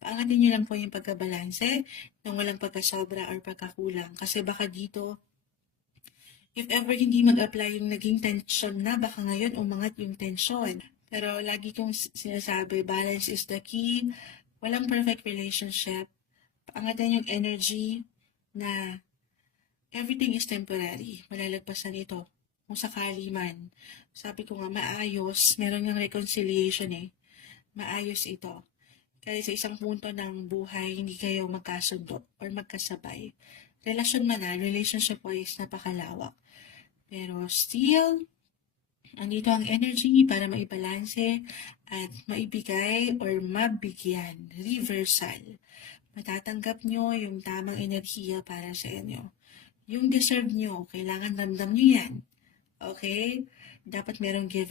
paangatin nyo lang po yung pagkabalanse nang walang pagkasobra or pagkakulang. Kasi baka dito, if ever hindi mag-apply yung naging tension na, baka ngayon umangat yung tension. Pero lagi kong sinasabi, balance is the key. Walang perfect relationship. Paangatin yung energy na everything is temporary. Malalagpasan ito. Kung sakali man. Sabi ko nga, maayos. Meron ng reconciliation maayos ito. Kasi sa isang punto ng buhay, hindi kayo magkasundo or magkasabay. Relasyon man relationship-wise, napakalawak. Pero still, andito ang energy para maibalanse at maibigay or mabigyan. Reversal. Matatanggap nyo yung tamang enerhiya para sa inyo. Yung deserve nyo, kailangan ramdam nyo yan. Okay? Dapat merong give